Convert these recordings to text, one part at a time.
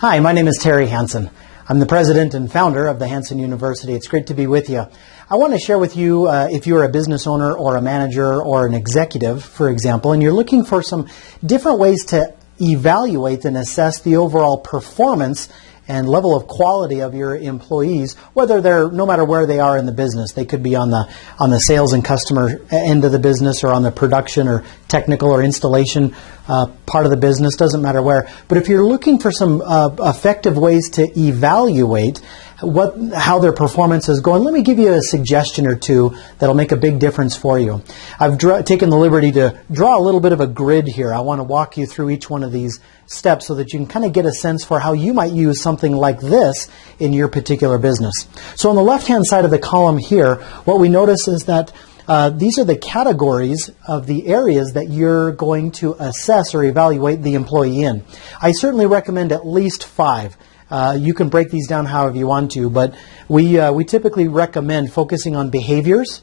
Hi, my name is Terry Hansen. I'm the president and founder of the Hansen University. It's great to be with you. I want to share with you, if you're a business owner or a manager or an executive, for example, and you're looking for some different ways to evaluate and assess the overall performance and level of quality of your employees, whether they're, no matter where they are in the business. They could be on the sales and customer end of the business, or on the production or technical or installation part of the business, doesn't matter where. But if you're looking for some effective ways to evaluate how their performance is going, let me give you a suggestion or two that'll make a big difference for you. I've taken the liberty to draw a little bit of a grid here. I want to walk you through each one of these steps so that you can kind of get a sense for how you might use something like this in your particular business. So on the left-hand side of the column here, what we notice is that these are the categories of the areas that you're going to assess or evaluate the employee in. I certainly recommend at least 5. You can break these down however you want to, but we typically recommend focusing on behaviors,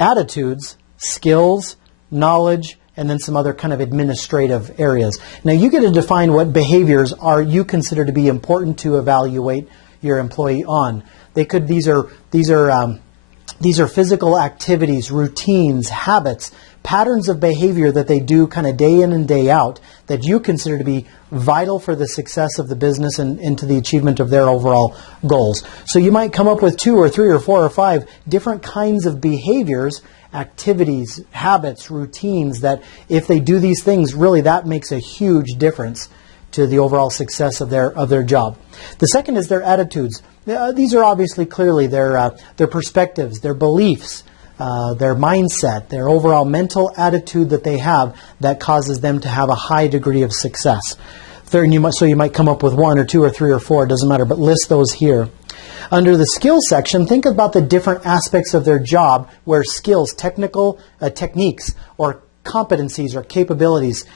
attitudes, skills, knowledge, and then some other kind of administrative areas. Now you get to define what behaviors you consider to be important to evaluate your employee on. These are physical activities, routines, habits, patterns of behavior that they do kind of day in and day out that you consider to be vital for the success of the business and to the achievement of their overall goals. So you might come up with 2 or 3 or 4 or 5 different kinds of behaviors, activities, habits, routines that if they do these things, really that makes a huge difference to the overall success of their job. The second is their attitudes. These are obviously clearly their perspectives, their beliefs, their mindset, their overall mental attitude that they have that causes them to have a high degree of success. Third, so you might come up with 1 or 2 or 3 or 4, it doesn't matter, but list those here. Under the skills section, think about the different aspects of their job where skills, technical techniques, or competencies or capabilities,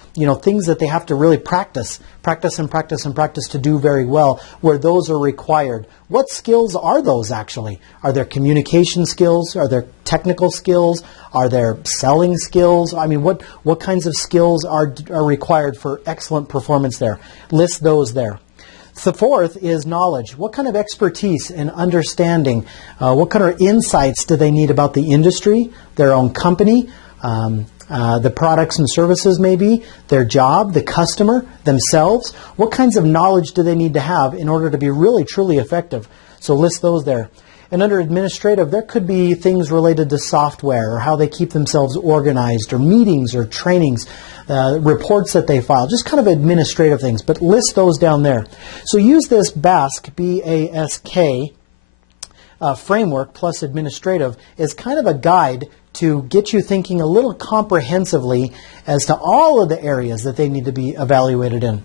things that they have to really practice to do very well, where those are required. What skills are those actually? Are there communication skills? Are there technical skills? Are there selling skills? I mean, what kinds of skills are required for excellent performance there? List those there. The fourth is knowledge. What kind of expertise and understanding, what kind of insights do they need about the industry, their own company, the products and services maybe, their job, the customer, themselves? What kinds of knowledge do they need to have in order to be really, truly effective? So list those there. And under administrative, there could be things related to software or how they keep themselves organized, or meetings or trainings, reports that they file, just kind of administrative things, but list those down there. So use this BASK, B-A-S-K, framework plus administrative as kind of a guide to get you thinking a little comprehensively as to all of the areas that they need to be evaluated in.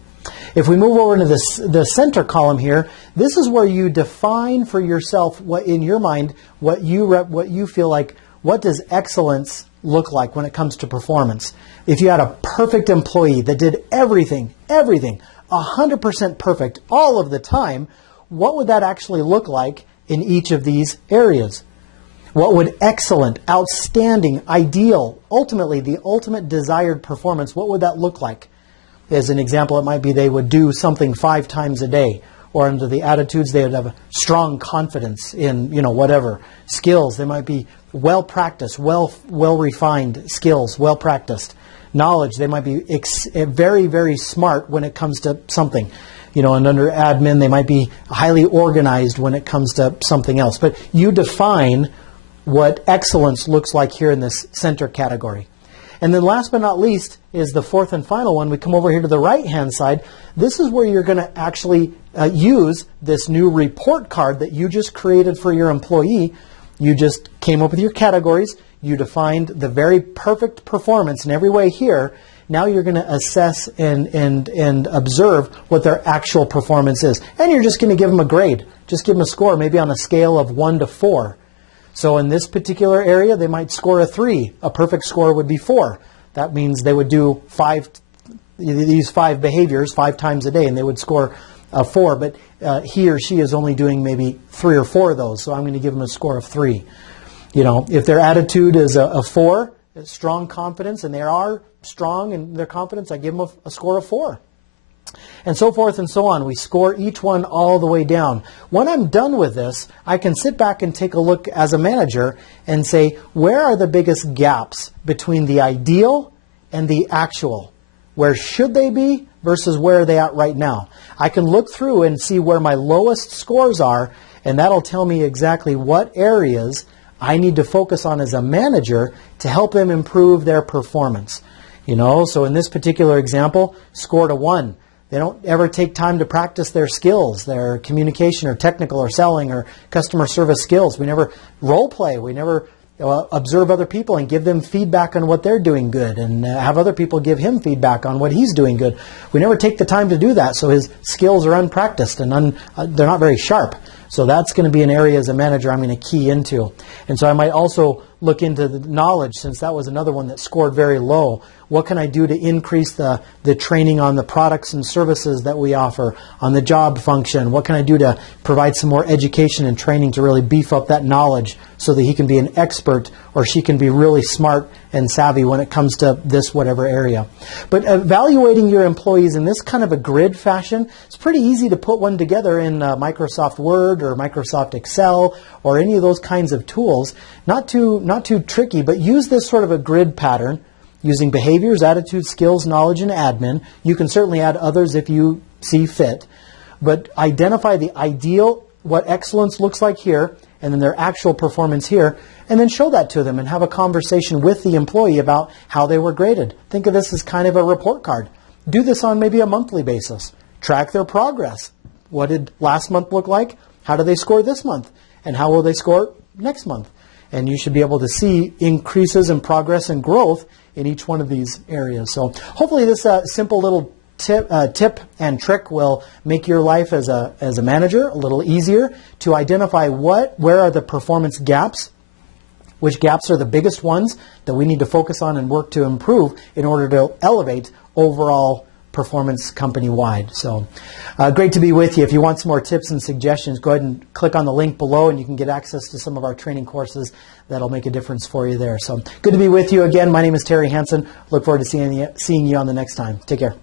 If we move over into the center column here, this is where you define for yourself what in your mind, what you feel like, what does excellence look like when it comes to performance. If you had a perfect employee that did everything, 100% perfect all of the time, what would that actually look like in each of these areas? What would excellent, outstanding, ideal, ultimately the ultimate desired performance, what would that look like? As an example, it might be they would do something 5 times a day. Or under the attitudes, they would have a strong confidence in, whatever. Skills, they might be well practiced, well refined skills, well practiced. Knowledge, they might be very, very smart when it comes to something. And under admin, they might be highly organized when it comes to something else. But you define what excellence looks like here in this center category. And then last but not least is the fourth and final one. We come over here to the right-hand side. This is where you're going to actually use this new report card that you just created for your employee. You just came up with your categories. You defined the very perfect performance in every way here. Now you're going to assess and observe what their actual performance is. And you're just going to give them a grade. Just give them a score, maybe on a scale of 1 to 4. So in this particular area, they might score a 3. A perfect score would be 4. That means they would do these 5 behaviors 5 times a day, and they would score a 4. But he or she is only doing maybe 3 or 4 of those, so I'm going to give them a score of 3. If their attitude is a 4, strong confidence, and they are strong in their confidence, I give them a score of 4. and so forth and so on. We score each one all the way down. When I'm done with this, I can sit back and take a look as a manager and say, where are the biggest gaps between the ideal and the actual? Where should they be versus where are they at right now? I can look through and see where my lowest scores are, and that'll tell me exactly what areas I need to focus on as a manager to help them improve their performance. So in this particular example, scored a 1. They don't ever take time to practice their skills, their communication or technical or selling or customer service skills. We never role play. We never observe other people and give them feedback on what they're doing good, and have other people give him feedback on what he's doing good. We never take the time to do that, so his skills are unpracticed and they're not very sharp. So that's going to be an area as a manager I'm going to key into. And so I might also look into the knowledge, since that was another one that scored very low. What can I do to increase the training on the products and services that we offer, on the job function? What can I do to provide some more education and training to really beef up that knowledge so that he can be an expert or she can be really smart and savvy when it comes to this whatever area? But evaluating your employees in this kind of a grid fashion, it's pretty easy to put one together in Microsoft Word or Microsoft Excel or any of those kinds of tools. Not too tricky, but use this sort of a grid pattern using behaviors, attitudes, skills, knowledge, and admin. You can certainly add others if you see fit. But identify the ideal, what excellence looks like here, and then their actual performance here, and then show that to them and have a conversation with the employee about how they were graded. Think of this as kind of a report card. Do this on maybe a monthly basis. Track their progress. What did last month look like? How do they score this month? And how will they score next month? And you should be able to see increases in progress and growth in each one of these areas. So hopefully this simple little tip and trick will make your life as a manager a little easier to identify where are the performance gaps, which gaps are the biggest ones that we need to focus on and work to improve in order to elevate overall performance company-wide. So great to be with you. If you want some more tips and suggestions, go ahead and click on the link below and you can get access to some of our training courses that'll make a difference for you there. So good to be with you again. My name is Terry Hansen. Look forward to seeing you on the next time. Take care.